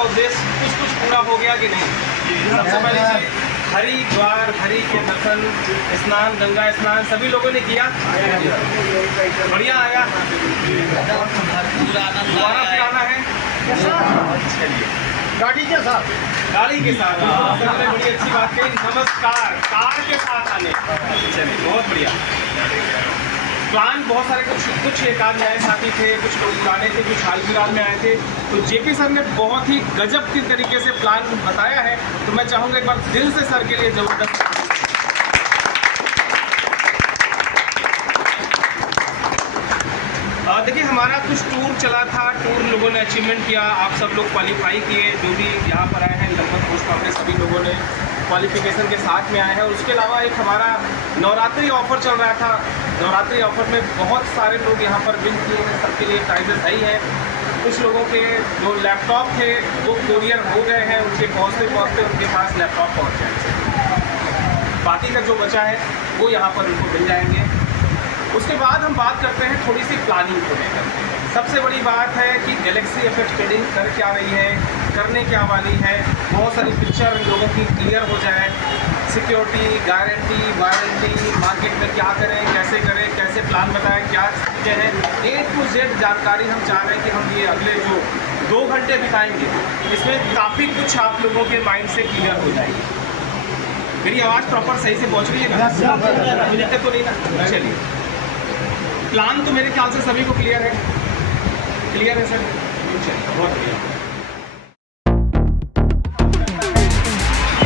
आपका उद्देश्य कुछ पूरा हो गया कि नहीं? सबसे पहले चीज हरिद्वार, हरि के दर्शन, स्नान, गंगा स्नान सभी लोगों ने किया, बढ़िया आया। दोबारा फिर आना है चलिए गाड़ी के साथ बड़ी अच्छी बात कही। नमस्कार कार के साथ आने, चलिए बहुत बढ़िया। प्लान बहुत सारे कुछ एक आध नए साथी थे, कुछ लोग पुराने थे, कुछ हाल फिलहाल में आए थे। तो जेपी सर ने बहुत ही गजब की तरीके से प्लान बताया है, तो मैं चाहूँगा एक बार दिल से सर के लिए जबरदस्त। देखिए हमारा कुछ टूर चला था, टूर लोगों ने अचीवमेंट किया, आप सब लोग क्वालिफाई किए, जो भी यहाँ पर आए हैं लगभग पोस्ट ऑफिस सभी लोगों ने क्वालिफिकेशन के साथ में आए हैं। और उसके अलावा एक हमारा नवरात्रि ऑफर चल रहा था, नवरात्रि ऑफर में बहुत सारे लोग यहाँ पर विन किए हैं, सबके लिए प्राइजेस सही है। कुछ लोगों के जो लैपटॉप थे वो कोरियर हो गए हैं, उनके पहुँचते उनके पास लैपटॉप पहुँच जाएंगे। बाकी का जो बचा है वो यहाँ पर उनको मिल जाएंगे। उसके बाद हम बात करते हैं थोड़ी सी प्लानिंग को लेकर। सबसे बड़ी बात है कि गैलेक्सी एफएक्स ट्रेडिंग कर क्या रही है, करने क्या वाली है, बहुत सारी पिक्चर लोगों की क्लियर हो जाए, सिक्योरिटी, गारंटी, वारंटी, मार्केट में क्या करें, कैसे प्लान बताएं, क्या चीज़ें हैं, A to Z जानकारी हम चाह रहे हैं कि हम ये अगले जो 2 घंटे बिताएंगे इसमें काफ़ी कुछ आप लोगों के माइंड से क्लियर हो जाएगी। मेरी आवाज़ प्रॉपर सही से पहुँच रही है, कोई दिक्कत तो नहीं ना? चलिए प्लान तो मेरे ख्याल से सभी को क्लियर है सर? चलिए बहुत बढ़िया।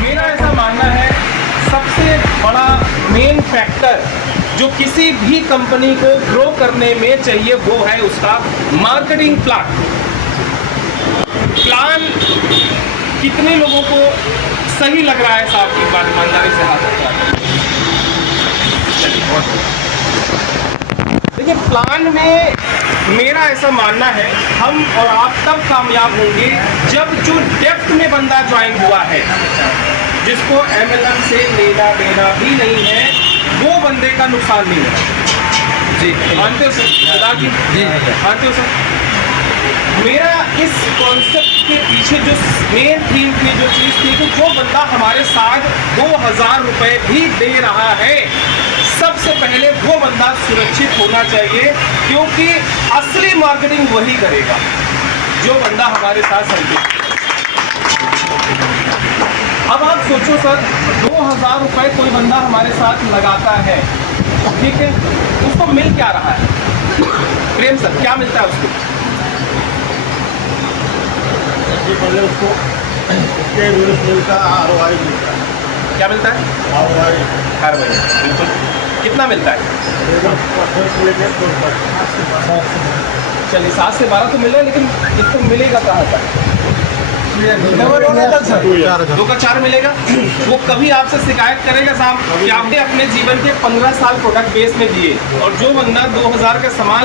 मेरा ऐसा मानना है सबसे बड़ा मेन फैक्टर जो किसी भी कंपनी को ग्रो करने में चाहिए वो है उसका मार्केटिंग प्लान। प्लान कितने लोगों को सही लग रहा है साहब की बात ईमानदारी से हाथ उठाएं। चलिए बहुत बढ़िया। देखिए प्लान में मेरा ऐसा मानना है हम और आप तब कामयाब होंगे जब जो डेप्थ में बंदा ज्वाइन हुआ है, जिसको MLM से लेना देना भी नहीं है, वो बंदे का नुकसान नहीं है। जी मानते हो सर? जी मानते हो सर? मेरा इस कॉन्सेप्ट के पीछे जो मेन थीम थी, जो चीज़ थी कि जो बंदा हमारे साथ 2000 रुपये भी दे रहा है, सबसे पहले वो बंदा सुरक्षित होना चाहिए, क्योंकि असली मार्केटिंग वही करेगा जो बंदा हमारे साथ संतुष्ट। अब आप सोचो सर, 2000 रुपये कोई बंदा हमारे साथ लगाता है, ठीक है, उसको मिल क्या रहा है? प्रेम सर क्या मिलता है उसको? पहले उसको उसके इन्वेस्टमेंट का ROI मिलता है। क्या मिलता है? ROI हर महीने। बिल्कुल। कितना मिलता है? चलिए 7 से 12 तो मिल रहा है, लेकिन इसको मिलेगा कहाँ तक? 2 का 4 मिलेगा। वो कभी आपसे शिकायत करेगा साहब कि आपने अपने जीवन के 15 साल प्रोडक्ट बेस में दिए, और जो बंदा 2000 का सामान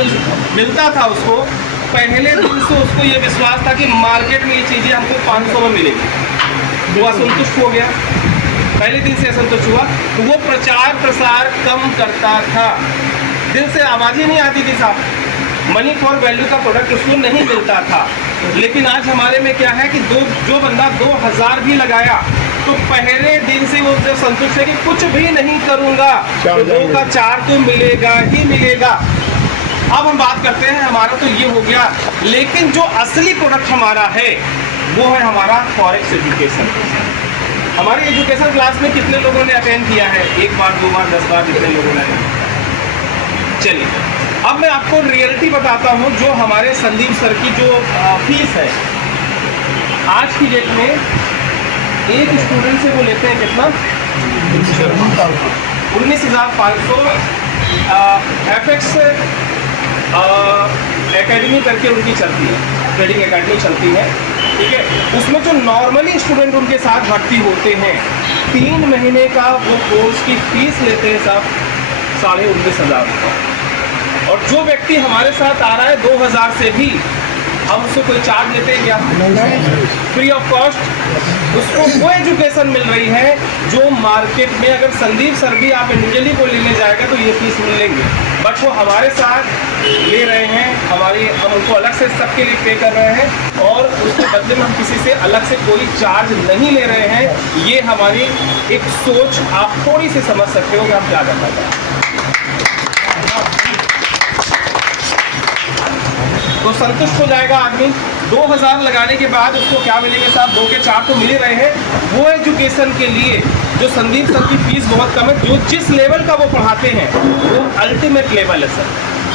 मिलता था उसको पहले दिन से उसको ये विश्वास था कि मार्केट में ये चीज़ें हमको 500 में मिलेगी, वो असंतुष्ट हो गया, पहले दिन से असंतुष्ट हुआ, तो वो प्रचार प्रसार कम करता था, दिल से आवाज़ ही नहीं आती थी साहब, मनी फॉर वैल्यू का प्रोडक्ट उसको नहीं मिलता था। लेकिन आज हमारे में क्या है कि जो बंदा 2000 भी लगाया तो पहले दिन से वो जब संतुष्ट है कि कुछ भी नहीं करूँगा तो 2 का 4 तो मिलेगा ही मिलेगा। अब हम बात करते हैं, हमारा तो ये हो गया, लेकिन जो असली प्रोडक्ट हमारा है वो है हमारा फॉरेक्स एजुकेशन। हमारी एजुकेशन क्लास में कितने लोगों ने अटेंड किया है? 1 बार 2 बार 10 बार कितने लोगों ने? चलिए अब मैं आपको रियलिटी बताता हूँ, जो हमारे संदीप सर की जो फीस है आज की डेट में एक स्टूडेंट से वो लेते हैं कितना? 19,500। एफएक्स एकेडमी करके उनकी चलती है, ट्रेडिंग एकेडमी चलती है, ठीक है। उसमें जो नॉर्मली स्टूडेंट उनके साथ भर्ती होते हैं 3 महीने का वो कोर्स की फीस लेते हैं साहब 19,500 रुपये। और जो व्यक्ति हमारे साथ आ रहा है 2000 से भी हम उससे कोई चार्ज लेते हैं क्या? फ्री ऑफ कॉस्ट उसको वो एजुकेशन मिल रही है जो मार्केट में अगर संदीप सर भी आप इंडिविजुअली को लेने जाएगा तो ये फीस मिल लेंगे, बट वो हमारे साथ ले रहे हैं, हम उनको अलग से सबके लिए पे कर रहे हैं और उसके बदले में हम किसी से अलग से कोई चार्ज नहीं ले रहे हैं। ये हमारी एक सोच आप थोड़ी सी समझ सकते हो कि हम क्या करना चाहते हैं। तो संतुष्ट हो जाएगा आदमी। 2000 लगाने के बाद उसको क्या मिलेंगे साहब? 2 के 4 तो मिल ही रहे हैं। वो एजुकेशन के लिए जो संदीप सर की फीस बहुत कम है, जो जिस लेवल का वो पढ़ाते हैं वो अल्टीमेट लेवल है सर।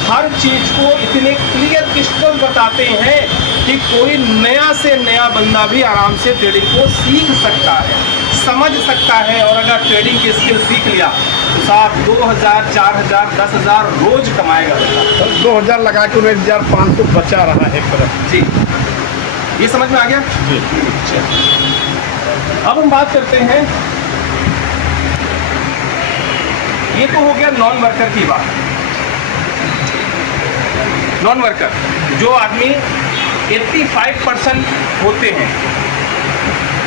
हर चीज को इतने क्लियर क्रिस्टल बताते हैं कि कोई नया से नया बंदा भी आराम से ट्रेडिंग को सीख सकता है, समझ सकता है। और अगर ट्रेडिंग की स्किल सीख लिया तो साहब 2000, 4000, 10,000 रोज कमाएगा बंदा। 2000 लगा के 1500 बचा रहा है एक तरफ। जी, ये समझ में आ गया जी। अब हम बात करते हैं, ये तो हो गया नॉन वर्कर की बात। नॉन वर्कर जो आदमी 85% होते हैं,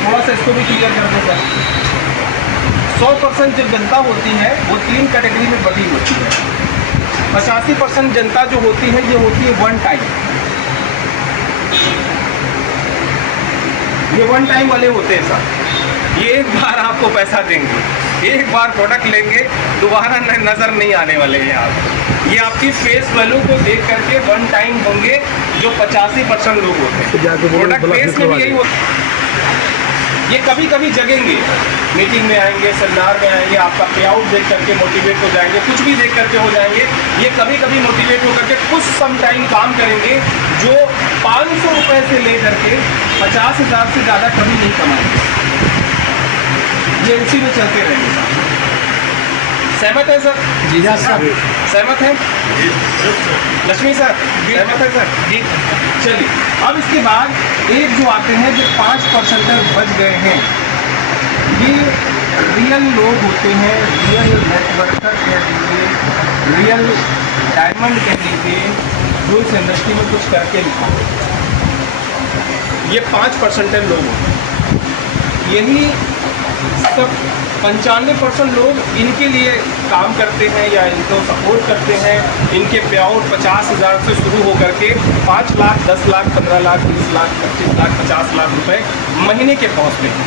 थोड़ा सा इसको भी क्लियर कर दें सर। 100% जो जनता होती है वो 3 कैटेगरी में बटी होती है। 85% जनता जो होती है ये होती है वन टाइम। ये वन टाइम वाले होते हैं सर। ये एक बार आपको पैसा देंगे, एक बार प्रोडक्ट लेंगे, दोबारा नज़र नहीं आने वाले हैं आप। ये आपकी फेस वैल्यू को देख करके वन टाइम होंगे जो 85% लोग होते हैं। प्रोडक्ट बेस में भी यही होता है। ये कभी कभी जगेंगे, मीटिंग में आएंगे, सेमिनार में आएंगे, आपका पे आउट देख करके मोटिवेट हो जाएंगे, कुछ भी देख करके हो जाएंगे। ये कभी कभी मोटिवेट होकर के कुछ सम टाइम काम करेंगे जो 500 रुपये से ले करके 50,000 से ज़्यादा कभी नहीं कमाएंगे। ये उसी में चलते रहेंगे। सहमत है सर? जी सर। सहमत है? लक्ष्मी सर सहमत है सर? जी। चलिए, अब इसके बाद एक जो आते हैं जो 5% बच गए हैं, ये रियल लोग होते हैं, रियल नेटवर्कर कह लीजिए, रियल डायमंड कह लीजिए, जो इस इंडस्ट्री में कुछ करके दिखाओ। ये 5% लोग होते हैं। यही सब 95% लोग इनके लिए काम करते हैं या इनको सपोर्ट करते हैं। इनके पे आउट 50,000 से शुरू होकर के 5 लाख, 10 लाख, 15 लाख, 20 लाख, 25 लाख, 50 लाख रुपए महीने के पहुँचते हैं।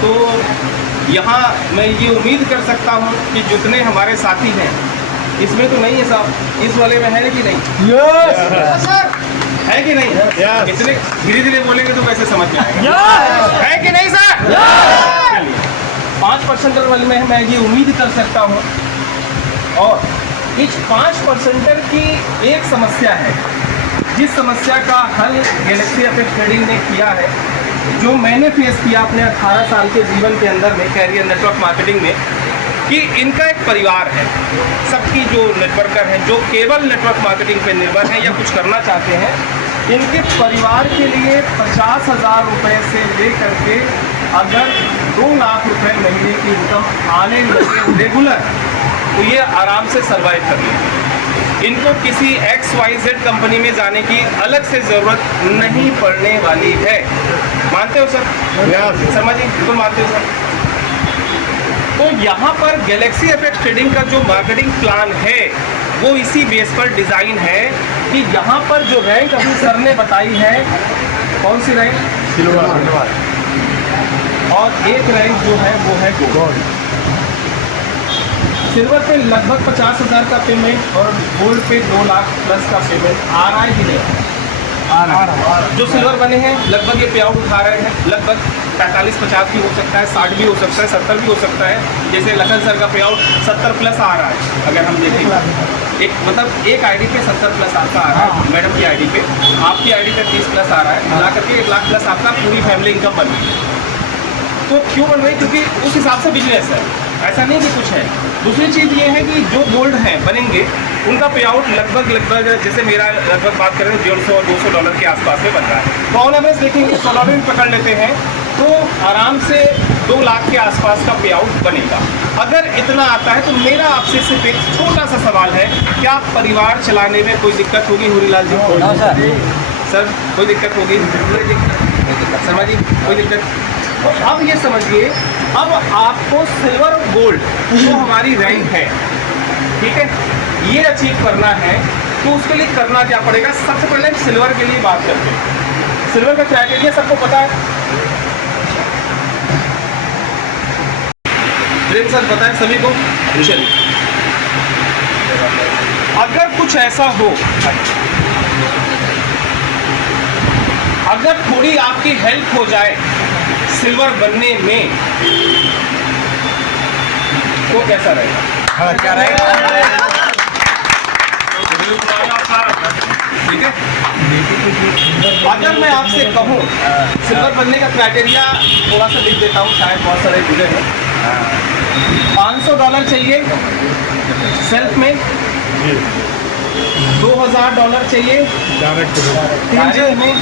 तो यहाँ मैं ये उम्मीद कर सकता हूँ कि जितने हमारे साथी हैं, इसमें तो नहीं है साहब, इस वाले में है कि नहीं? यस है कि नहीं? Yes. इतने धीरे धीरे बोलेंगे तो कैसे समझ में आएगा? Yes. है कि नहीं सर? चलिए, 5% वाले में मैं ये उम्मीद कर सकता हूँ। और इस 5% की एक समस्या है, जिस समस्या का हल गैलेक्सी एफएक्स ट्रेडिंग ने किया है, जो मैंने फेस किया अपने 18 साल के जीवन के अंदर में कैरियर नेटवर्क मार्केटिंग में, कि इनका एक परिवार है। सबकी जो नेटवर्कर हैं, जो केवल नेटवर्क मार्केटिंग पे निर्भर हैं या कुछ करना चाहते हैं, इनके परिवार के लिए 50,000 रुपये से ले करके अगर 2 लाख रुपए महीने की इनकम आने लगे रेगुलर, तो ये आराम से सर्वाइव कर लेंगे। इनको किसी XYZ कंपनी में जाने की अलग से ज़रूरत नहीं पड़ने वाली है। मानते हो सर? समझिए, बिल्कुल मानते हो सर। तो यहाँ पर गैलेक्सी एफएक्स ट्रेडिंग का जो मार्केटिंग प्लान है वो इसी बेस पर डिज़ाइन है कि यहाँ पर जो रैंक अभी सर ने बताई है, कौन सी रैंक? सिल्वर। और एक रैंक जो है वो है गोल्ड। सिल्वर पे लगभग 50,000 का पेमेंट और गोल्ड पे 2 लाख प्लस का पेमेंट आ रहा है कि नहीं आ रहा? जो सिल्वर बने हैं लगभग ये पे आउट उठा रहे हैं, लगभग 45-50 भी हो सकता है, 60 भी हो सकता है, 70 भी हो सकता है। जैसे लखन सर का पे आउट 70 प्लस आ रहा है। अगर हम देखें एक मतलब एक आईडी पे 70 प्लस आपका आ रहा है, मैडम की आईडी पे, आपकी आईडी पे 30 प्लस आ रहा है, मिला करके 1 लाख प्लस आपका पूरी फैमिली इनकम बन रही है। तो क्यों बन रही? क्योंकि उस हिसाब से बिजनेस है, ऐसा नहीं कि कुछ है। दूसरी चीज़ ये है कि जो गोल्ड हैं बनेंगे, उनका पे आउट लगभग जैसे मेरा लगभग बात करें $150 और $200 के आसपास में बन रहा है। तो ऑन एवरेज देखेंगे $100 भी पकड़ लेते हैं तो आराम से 2 लाख के आसपास का पे आउट बनेगा। अगर इतना आता है तो मेरा आपसे सिर्फ एक छोटा सा सवाल है, क्या परिवार चलाने में कोई दिक्कत होगी हुरीलाल जी? सर कोई दिक्कत होगी? शर्मा जी कोई दिक्कत? तो अब ये समझिए, अब आपको सिल्वर और गोल्ड जो हमारी रैंक है, ठीक है, ये अचीव करना है तो उसके लिए करना क्या पड़ेगा? सबसे पहले हम सिल्वर के लिए बात करते हैं। सिल्वर का क्राइटेरिया सबको पता है? प्रेम सर पता है सभी को? चलिए, अगर कुछ ऐसा हो, अगर थोड़ी आपकी हेल्प हो जाए सिल्वर बनने में, तो कैसा रहेगा? क्या रहेगा? ठीक है, अगर मैं आपसे कहूँ सिल्वर बनने का क्राइटेरिया थोड़ा सा लिख देता हूँ, शायद बहुत सारे जुड़े हैं। $500 चाहिए सेल्फ में, $2000 चाहिए डायरेक्ट में,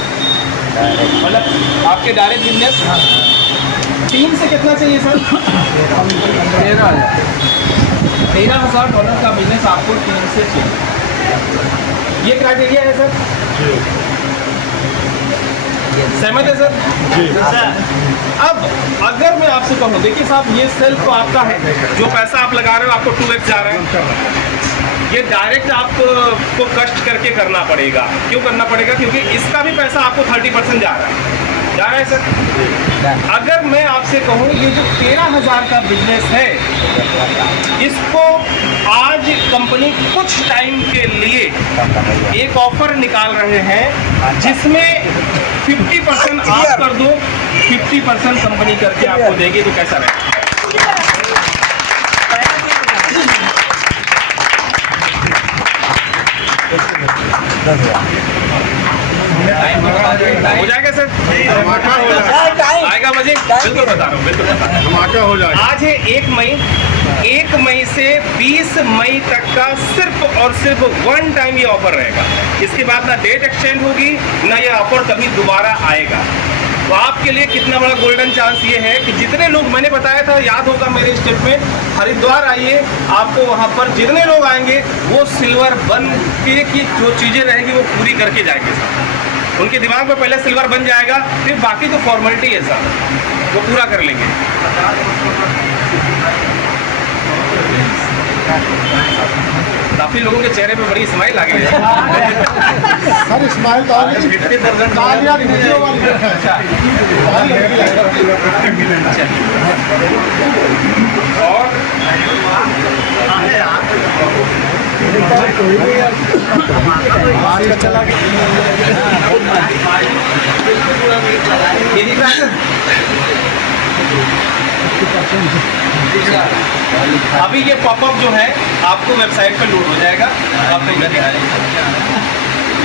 मतलब आपके डायरेक्ट बिजनेस। 3 से कितना चाहिए सर? $13,000 का बिजनेस आपको 3 से चाहिए। ये क्राइटेरिया है सर? सहमत है सर? अब अगर मैं आपसे कहूँ, देखिए साहब, ये सेल्फ तो आपका है, जो पैसा आप लगा रहे हो आपको 2x जा रहा है। ये डायरेक्ट आपको कष्ट करके करना पड़ेगा। क्यों करना पड़ेगा? क्योंकि इसका भी पैसा आपको 30% जा रहा है सर। अगर मैं आपसे कहूँ ये जो 13,000 का बिजनेस है, इसको आज कंपनी कुछ टाइम के लिए एक ऑफर निकाल रहे हैं जिसमें 50% आप कर दो, 50% कंपनी करके आपको देगी, तो कैसा रहेगा? हो जाएगा सर? आएगा मजे? बिल्कुल बता रहा हूँ, बिल्कुल बता रहा हूँ। धमाका हो जाएगा। आज है 1 मई से 20 मई तक का सिर्फ और सिर्फ 1 टाइम ये ऑफर रहेगा। इसके बाद ना डेट एक्सटेंड होगी, ना ये ऑफर कभी दोबारा आएगा। तो आपके लिए कितना बड़ा गोल्डन चांस ये है कि जितने लोग मैंने बताया था, याद होगा मेरे स्टेप में, हरिद्वार आइए, आपको वहाँ पर जितने लोग आएंगे वो सिल्वर बन के की जो चीज़ें रहेंगी वो पूरी करके जाएंगे साहब। उनके दिमाग में पहले सिल्वर बन जाएगा, फिर बाकी तो फॉर्मेलिटी है साहब, वो पूरा कर लेंगे। काफी लोगों के चेहरे पे बड़ी स्माइल आ गई है। सर स्माइल तो आ गई। 50% और चला गया। ये दिख रहा है? अभी ये पॉपअप जो है आपको वेबसाइट पर लोड हो जाएगा, आप नहीं करेंगे।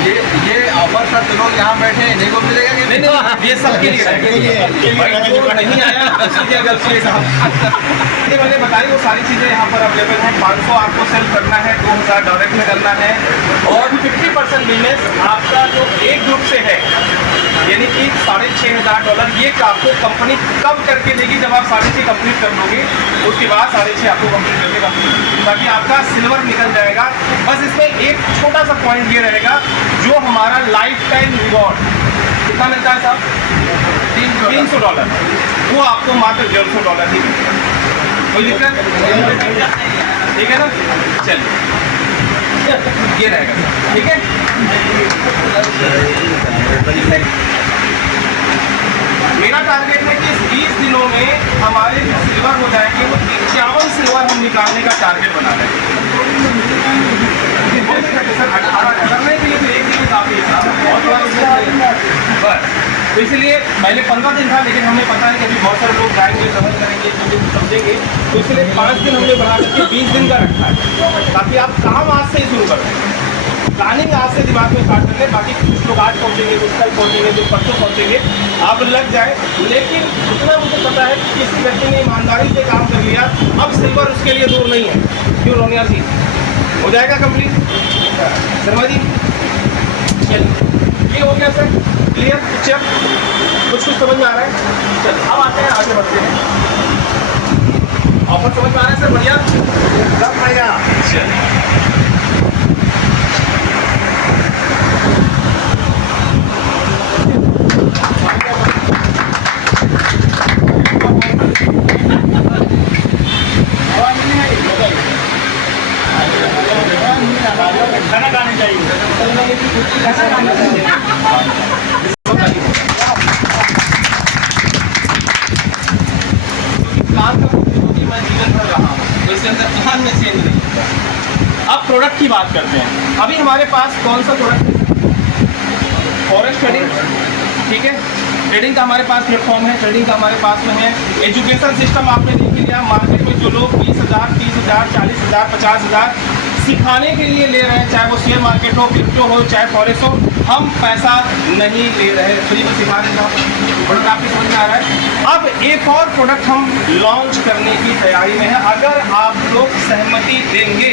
ये ऑफर सर जो लोग यहाँ बैठे हैं इन्हीं को मिलेगा कि नहीं, ये सबके लिए रहेगा। जो नहीं आया उसकी गलती साहब, ये मैंने बताई वो सारी चीज़ें यहाँ पर अवेलेबल हैं। 500 आपको सेल करना है, 2000 डायरेक्ट में करना है, और 50% बिजनेस आपका जो एक ग्रुप से है, यानी कि $6500 ये आपको कंपनी कब करके देगी? जब आप 6.5 कंप्लीट कर लोगे, उसके बाद 6.5 आपको कंप्लीट करके कंप्लीट, ताकि आपका सिल्वर निकल जाएगा। बस इसमें एक छोटा सा पॉइंट ये रहेगा, जो हमारा लाइफ टाइम रिवॉर्ड कितना मिलता है साहब? $300, वो आपको मात्र $150 ही मिलेगा। कोई दिक्कत? ठीक है ना? चलिए, ये रहेगा, ठीक है। मेरा टारगेट है कि इस 20 दिनों में हमारे जो सिल्वर हो जाएंगे वो 51 सिल्वर हम निकालने का टारगेट बना रहे हैं। करने के लिए तो एक दिन काफ़ी है, तो इसलिए पहले 15 दिन था, लेकिन हमें पता है कि अभी बहुत सारे लोग जाएंगे, समझ करेंगे, समझेंगे, तो इसलिए 5 दिन हमने बढ़ा करके 20 दिन का रखा है, ताकि आप काम आज से ही शुरू कर दें। प्लानिंग आज से दिमाग में स्टार्ट कर लें। बाकी कुछ लोग आज पहुँचेंगे, कुछ कल पहुँचेंगे, कुछ परसों पहुँचेंगे, आप लग जाए। लेकिन इतना मुझे पता है कि किसी व्यक्ति ने ईमानदारी से काम कर लिया, अब सिल्वर उसके लिए दूर नहीं है। क्यों रोनिया जी? हो जाएगा कंप्लीट शर्मा जी? चलिए, ये हो गया सर, क्लियर पिक्चर, कुछ समझ में आ रहा है? चल अब आते हैं, आगे बढ़ते हैं। ऑफर समझ में आ रहा है सर? बढ़िया, सब बढ़िया। चलिए, प्लान का क्योंकि मैं जीवन भर रहा हूँ तो इसके अंदर प्लान में चेंज नहीं होता। अब प्रोडक्ट की बात करते हैं। अभी हमारे पास कौन सा प्रोडक्ट है? फॉरेस्ट ट्रेडिंग, ठीक है। ट्रेडिंग का हमारे पास प्लेटफॉर्म है, ट्रेडिंग का हमारे पास में है। एजुकेशन सिस्टम आपने देख लिया, मार्केट में जो लोग 20,000, 30,000, 40,000, 50,000 सिखाने के लिए ले रहे हैं, चाहे वो शेयर मार्केट हो, क्रिप्टो हो, चाहे फॉरेस्ट हो, हम पैसा नहीं ले रहे, फ्री में सिखा रहे हैं। प्रोडक्ट आपकी समझ में आ रहा है। अब एक और प्रोडक्ट हम लॉन्च करने की तैयारी में है। अगर आप लोग सहमति देंगे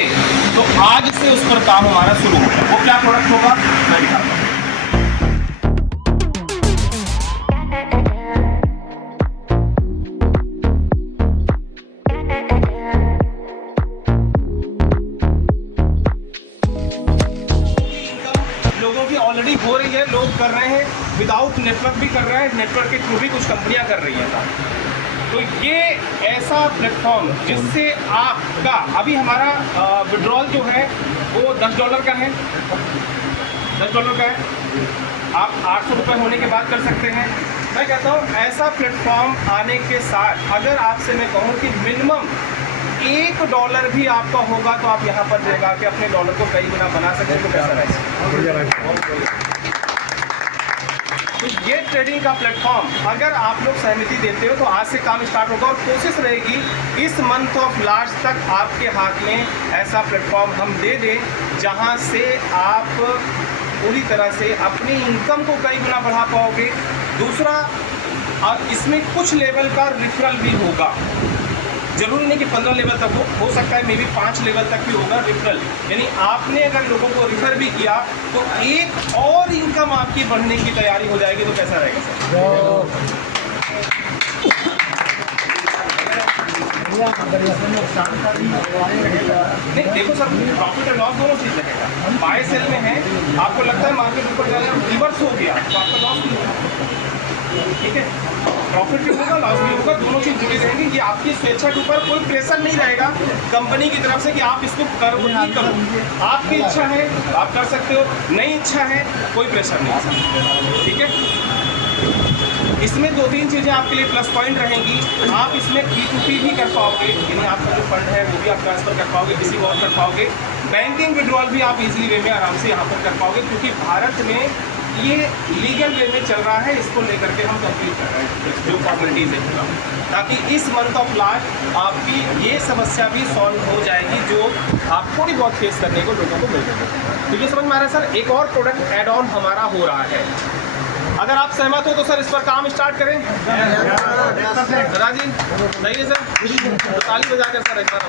तो आज से उस पर काम हमारा शुरू होगा। वो क्या प्रोडक्ट होगा मैं दिखाता हूँ। ऑलरेडी हो रही है, लोग कर रहे हैं, विदाउट नेटवर्क भी कर रहे हैं, नेटवर्क के थ्रू भी कुछ कंपनियां कर रही हैं। तो ये ऐसा प्लेटफॉर्म जिससे आपका अभी हमारा विड्रॉल जो है वो $10 का है, $10 का है। आप 800 रुपये होने के बाद कर सकते हैं। मैं कहता हूँ ऐसा प्लेटफॉर्म आने के साथ अगर आपसे मैं कहूँ कि मिनिमम $1 भी आपका होगा तो आप यहाँ पर लगा के अपने डॉलर को कई गुना बना सकते तो कैसा रहेगा। तो ये ट्रेडिंग का प्लेटफॉर्म अगर आप लोग सहमति देते हो तो आज से काम स्टार्ट होगा और कोशिश रहेगी इस मंथ ऑफ लास्ट तक आपके हाथ में ऐसा प्लेटफॉर्म हम दे दें जहाँ से आप पूरी तरह से अपनी इनकम को कई गुना बढ़ा पाओगे। दूसरा, और इसमें कुछ लेवल का रिफरल भी होगा, जरूरी नहीं कि 15 लेवल तक हो सकता है, मे बी 5 लेवल तक भी होगा रिफरल। यानी आपने अगर लोगों को रिफर भी किया तो एक और इनकम आपकी बढ़ने की तैयारी हो जाएगी। तो कैसा रहेगा सर? नहीं देखो सर, प्रॉफिट और लॉस दोनों चीज़ रहेगा। बाय सेल में है, आपको लगता है मार्केट ऊपर जा रहा है, रिवर्स हो गया तो आपका लॉस नहीं होगा, ठीक है। प्रॉफिट भी होगा, लॉस भी होगा, दोनों चीज़ जुड़ी रहेंगी। ये आपकी स्वेच्छा के ऊपर, कोई प्रेशर नहीं रहेगा कंपनी की तरफ से कि आप इसको करो ही करो। आपकी इच्छा है आप कर सकते हो, नहीं इच्छा है कोई प्रेशर नहीं, ठीक है। इसमें 2-3 चीज़ें आपके लिए प्लस पॉइंट रहेंगी। आप इसमें P2P भी कर पाओगे, यानी आपका जो फंड है वो भी आप ट्रांसफ़र कर पाओगे, किसी और कर पाओगे। बैंकिंग विड्रॉल भी आप इजीली वे में आराम से यहाँ पर कर पाओगे, क्योंकि भारत में ये लीगल वे में चल रहा है। इसको लेकर के हम कंप्लीट कर रहे हैं जो फॉर्मेलिटीज़ है, ताकि इस मंथ ऑफ लास्ट आपकी ये समस्या भी सॉल्व हो जाएगी जो आप थोड़ी बहुत फेस करने को लोगों को मिल जाएगी। तो ये समझ में आ रहा है सर। एक और प्रोडक्ट एड ऑन हमारा हो रहा है, अगर आप सहमत हो तो सर इस पर काम स्टार्ट करें। सदा जी सही है सर, तो ताली बजा कर सर एक बार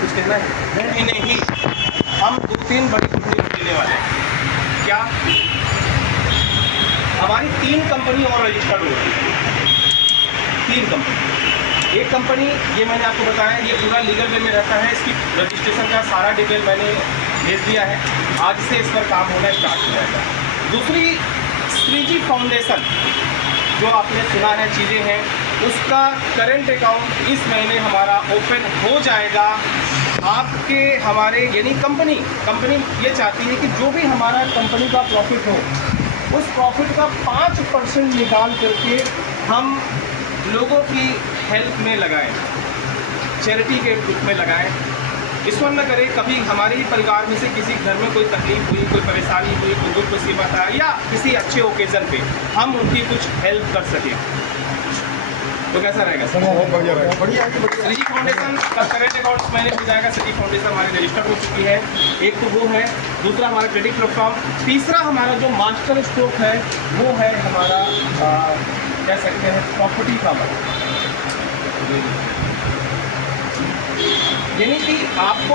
कुछ कहना है? नहीं, हम 2-3 बड़ी कंपनी लेने वाले हैं। क्या हमारी 3 कंपनी और रजिस्टर्ड हो रही है, 3 कंपनी। एक कंपनी ये मैंने आपको बताया, ये पूरा लीगल वे में रहता है, इसकी रजिस्ट्रेशन का सारा डिटेल मैंने भेज दिया है, आज से इस पर काम होना स्टार्ट हो जाएगा। दूसरी श्रीजी फाउंडेशन जो आपने सुना है चीज़ें हैं, उसका करंट अकाउंट इस महीने हमारा ओपन हो जाएगा। आपके हमारे यानी कंपनी ये चाहती है कि जो भी हमारा कंपनी का प्रॉफिट हो उस प्रॉफिट का 5% निकाल करके हम लोगों की हेल्प में लगाएं, चैरिटी के रूप में लगाएं। ईश्वर न करे कभी हमारे ही परिवार में से किसी घर में कोई तकलीफ हुई, कोई परेशानी हुई, कोई दुख मुसीबत आया या किसी अच्छे ओकेज़न पे हम उनकी कुछ हेल्प कर सकें, तो कैसा रहेगा सर? बहुत बढ़िया रहेगा, बढ़िया। श्रीजी फाउंडेशन का करेंट अकाउंट मैंने हो जाएगा। श्रीजी फाउंडेशन हमारी रजिस्टर्ड हो चुकी है, एक तो वो है। दूसरा हमारा क्रेडिट प्लेटफॉर्म। तीसरा हमारा जो मास्टर स्ट्रोक है वो है हमारा कह सकते हैं प्रॉपर्टी का मतलब, यानी कि आपको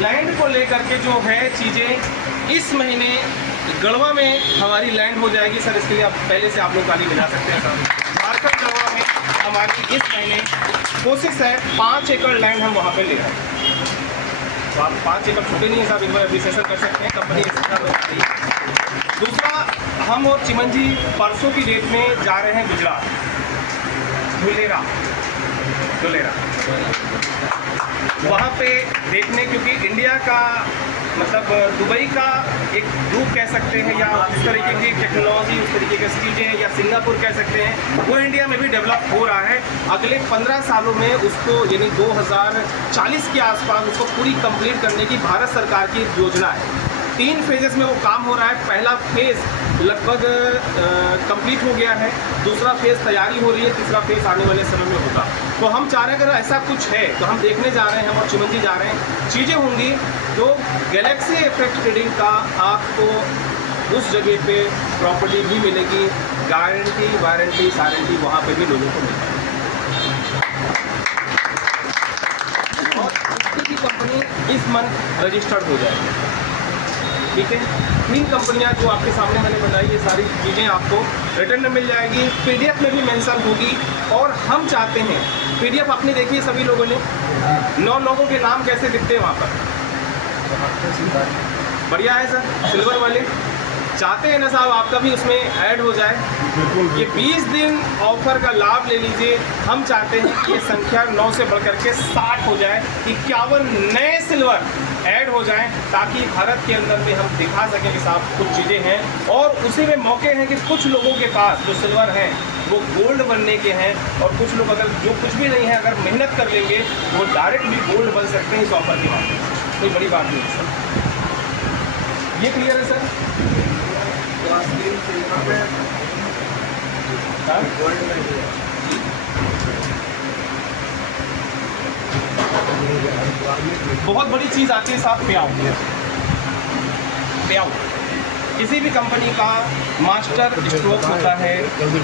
लैंड को लेकर के जो है चीज़ें इस महीने गढ़वा में हमारी लैंड हो जाएगी सर। इसके लिए आप पहले से आप लोग गाली बजा सकते हैं सर। झारखंड गढ़वा में हमारी इस महीने कोशिश है 5 एकड़ लैंड हम वहाँ पे ले रहे हैं। तो आप 5 एकड़ छोटे नहीं है साहब, एक बार रजिस्ट्रेशन कर सकते हैं, कंपनी है। दूसरा, हम और चिमन जी परसों की डेट में जा रहे हैं गुजरात, धुलेरा। डोलेरा। वहाँ पे देखने, क्योंकि इंडिया का मतलब दुबई का एक रूप कह सकते हैं, या उस तरीके की टेक्नोलॉजी, उस तरीके की चीज़ें, या सिंगापुर कह सकते हैं, वो इंडिया में भी डेवलप हो रहा है। अगले 15 सालों में उसको, यानी 2040 के आसपास उसको पूरी कंप्लीट करने की भारत सरकार की योजना है। 3 फेजेस में वो काम हो रहा है। पहला फेज़ लगभग कंप्लीट हो गया है, दूसरा फेज़ तैयारी हो रही है, तीसरा फेज़ आने वाले समय में होगा। तो हम चाह रहे हैं अगर ऐसा कुछ है तो हम देखने जा रहे हैं, हम और चिमन जी जा रहे हैं, चीज़ें होंगी तो गैलेक्सी इफेक्ट ट्रेडिंग का आपको उस जगह पे प्रॉपर्टी भी मिलेगी, गारंटी वारंटी सारंटी वहाँ पे भी लोगों को मिलेगी। और उसकी भी कंपनी इस मंथ रजिस्टर्ड हो जाएगी, ठीक है। 3 कंपनियां जो आपके सामने मैंने बताई, ये सारी चीज़ें आपको रिटर्न में मिल जाएगी, पीडीएफ में भी मेंशन होगी। और हम चाहते हैं, पीडीएफ आपने देखी है सभी लोगों ने, 9 लोगों के नाम कैसे दिखते हैं वहाँ पर, बढ़िया है सर। सिल्वर वाले चाहते हैं ना साहब आपका भी उसमें ऐड हो जाए। ये 20 दिन ऑफर का लाभ ले लीजिए। हम चाहते हैं कि ये संख्या 9 से बढ़कर के 60 हो जाए, 51 नए सिल्वर ऐड हो जाएं, ताकि भारत के अंदर में हम दिखा सकें कि साहब कुछ चीज़ें हैं। और उसी में मौके हैं कि कुछ लोगों के पास जो सिल्वर हैं वो गोल्ड बनने के हैं, और कुछ लोग अगर जो कुछ भी नहीं है अगर मेहनत कर लेंगे वो डायरेक्ट भी गोल्ड बन सकते हैं इस ऑफर के माध्यम से। कोई बड़ी बात नहीं है सर, ये क्लियर है सर। बहुत बड़ी चीज़ आती है साहब, पे आउट। पे आउट किसी भी कंपनी का मास्टर स्ट्रोक होता है,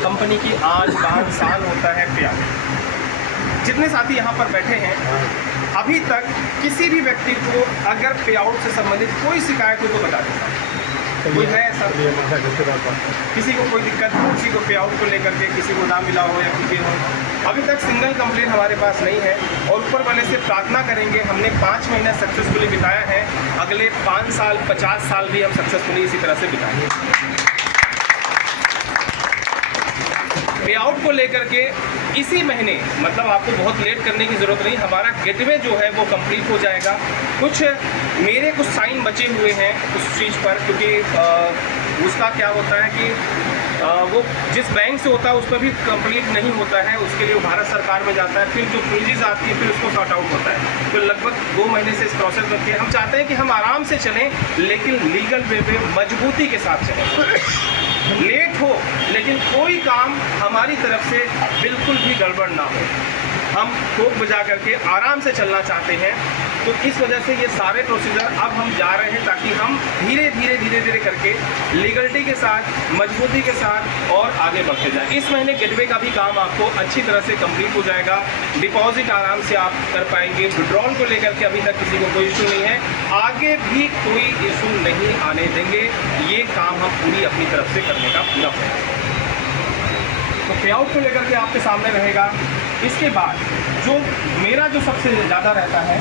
कंपनी की आज बात साल होता है पे आउट। जितने साथी यहाँ पर बैठे हैं, अभी तक किसी भी व्यक्ति को अगर पे आउट से संबंधित कोई शिकायत हो तो बता दें। कोई है ऐसा, किसी को कोई दिक्कत हो, किसी को पे आउट को लेकर के किसी को ना मिला हो या कुछ हो, अभी तक सिंगल कंप्लेंट हमारे पास नहीं है। और ऊपर वाले से प्रार्थना करेंगे, हमने 5 महीना सक्सेसफुली बिताया है, अगले 5 साल 50 साल भी हम सक्सेसफुली इसी तरह से बिताएंगे। पे आउट को लेकर के इसी महीने, मतलब आपको बहुत लेट करने की ज़रूरत नहीं, हमारा गेटवे जो है वो कंप्लीट हो जाएगा। कुछ मेरे कुछ साइन बचे हुए हैं उस चीज़ पर, क्योंकि उसका क्या होता है कि वो जिस बैंक से होता है उस पर भी कंप्लीट नहीं होता है, उसके लिए वो भारत सरकार में जाता है, फिर जो प्रोसीजर आती है फिर उसको सॉर्ट आउट होता है। तो लगभग 2 महीने से इस प्रोसेस में हम चाहते हैं कि हम आराम से चलें, लेकिन लीगल वे पे मजबूती के साथ चलें। लेट हो लेकिन कोई काम हमारी तरफ से बिल्कुल भी गड़बड़ ना हो, हम ठोक बजा करके आराम से चलना चाहते हैं। तो इस वजह से ये सारे प्रोसीजर अब हम जा रहे हैं, ताकि हम धीरे धीरे करके लीगलिटी के साथ, मजबूती के साथ और आगे बढ़ते जाएं। इस महीने गेटवे का भी काम आपको अच्छी तरह से कंप्लीट हो जाएगा। डिपॉजिट आराम से आप कर पाएंगे। विड्रॉल को लेकर के अभी तक किसी को कोई इशू नहीं है, आगे भी कोई इशू नहीं आने देंगे। ये काम हम पूरी अपनी तरफ से करने का पूरा प्रयास करेंगे। तो पे आउट को लेकर के आपके सामने रहेगा। इसके बाद जो मेरा जो सबसे ज़्यादा रहता है,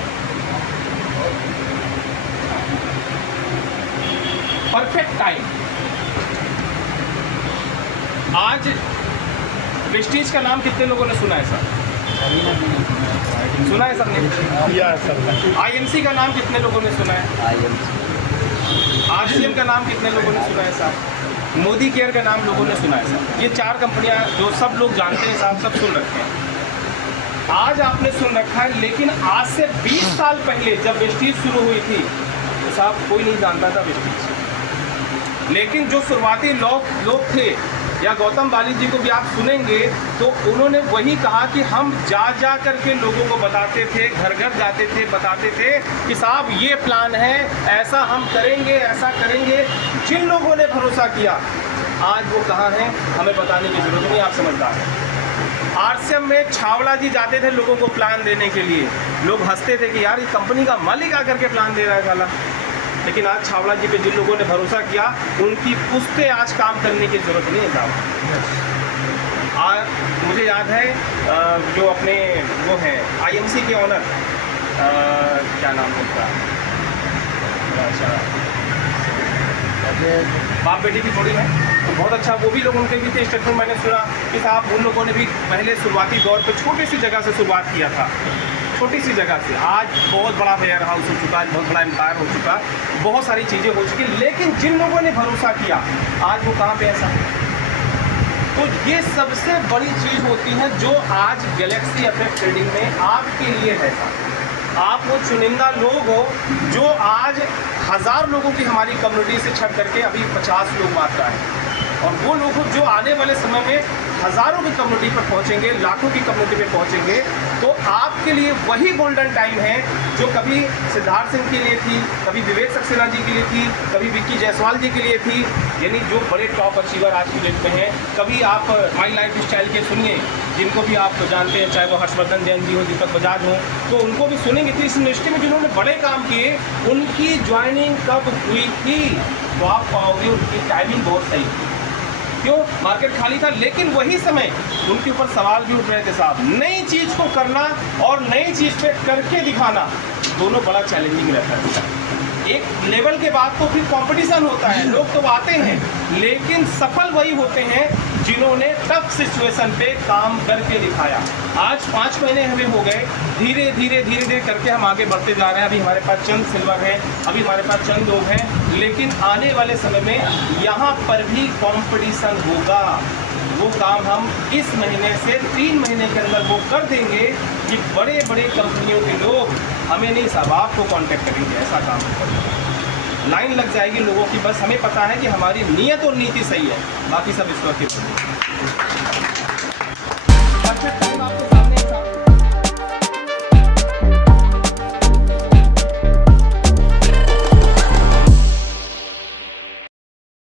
परफेक्ट टाइम। आज वेस्टीज का नाम कितने लोगों ने सुना है सर? सुना है सर ने? आईएमसी का नाम कितने लोगों ने सुना है? आरसीएम का नाम कितने लोगों ने सुना है सर? मोदी केयर का नाम लोगों ने सुना है सर? ये 4 कंपनियां जो सब लोग जानते हैं साहब, सब सुन रखे हैं। आज आपने सुन रखा है, लेकिन आज से 20 साल पहले जब वेस्टीज शुरू हुई थी तो साहब कोई नहीं जानता था वेस्टीज। लेकिन जो शुरुआती लोग थे, या गौतम बाली जी को भी आप सुनेंगे तो उन्होंने वही कहा कि हम जा करके लोगों को बताते थे, घर घर जाते थे, बताते थे कि साहब ये प्लान है, ऐसा हम करेंगे, ऐसा करेंगे। जिन लोगों ने भरोसा किया आज वो कहाँ हैं, हमें बताने की जरूरत नहीं, आप समझदार हैं। आरसीएम में छावला जी जाते थे लोगों को प्लान देने के लिए, लोग हंसते थे कि यार ये कंपनी का मालिक आकर के प्लान दे रहा है साला। लेकिन आज छावला जी पे जिन लोगों ने भरोसा किया उनकी पुश्ते आज काम करने की ज़रूरत नहीं है साहब। आज मुझे याद है जो अपने वो हैं आईएमसी के ऑनर, क्या नाम होता है, अच्छा बाप बेटी की जोड़ी है, तो बहुत अच्छा। वो भी लोग उनके भी थे स्टेटमेंट, मैंने सुना कि साहब उन लोगों ने भी पहले शुरुआती दौर पे छोटी सी जगह से शुरुआत किया था, छोटी सी जगह से। आज बहुत बड़ा वेयर हाउस हो चुका है, बहुत बड़ा एम्पायर हो चुका, बहुत सारी चीज़ें हो चुकी। लेकिन जिन लोगों ने भरोसा किया आज वो कहाँ पे ऐसा है। तो ये सबसे बड़ी चीज़ होती है जो आज गैलेक्सी एफएफ ट्रेडिंग में आपके लिए है। आप वो चुनिंदा लोग हो जो आज 1000 लोगों की हमारी कम्युनिटी से छट करके अभी 50 लोग मात्र आए, और वो लोग जो आने वाले समय में हज़ारों की कम्युनिटी पर पहुंचेंगे, लाखों की कम्युनिटी पे पहुंचेंगे। तो आपके लिए वही गोल्डन टाइम है जो कभी सिद्धार्थ सिंह के लिए थी, कभी विवेक सक्सेना जी के लिए थी, कभी विक्की जायसवाल जी के लिए थी, यानी जो बड़े टॉप अचीवर आज की डेट में हैं। कभी आप माई लाइफ स्टाइल के सुनिए, जिनको भी आप जानते हैं, चाहे वो हर्षवर्धन जैन जी हो, दीपक बजाज हो, तो उनको भी सुनेंगे। तो इस इंडस्ट्री में जिन्होंने बड़े काम किए, उनकी ज्वाइनिंग कब हुई थी तो आप पाओगे उनकी टाइमिंग बहुत सही थी। क्यों? मार्केट खाली था, लेकिन वही समय उनके ऊपर सवाल भी उठ रहे थे साहब। नई चीज़ को करना और नई चीज़ पे करके दिखाना दोनों बड़ा चैलेंजिंग रहता है। एक लेवल के बाद तो फिर कंपटीशन होता है, लोग तो आते हैं, लेकिन सफल वही होते हैं जिन्होंने टफ सिचुएशन पे काम करके दिखाया। आज 5 महीने हमें हो गए, धीरे धीरे करके हम आगे बढ़ते जा रहे हैं। अभी हमारे पास चंद सिल्वर है, अभी हमारे पास चंद लोग हैं, लेकिन आने वाले समय में यहाँ पर भी कंपटीशन होगा। वो काम हम इस महीने से 3 महीने के अंदर वो कर देंगे कि बड़े बड़े कंपनियों के लोग हमें नहीं साहब आपको कांटेक्ट करेंगे। ऐसा काम करेंगे, लाइन लग जाएगी लोगों की। बस हमें पता है कि हमारी नीयत और नीति सही है, बाकी सब इस वक्त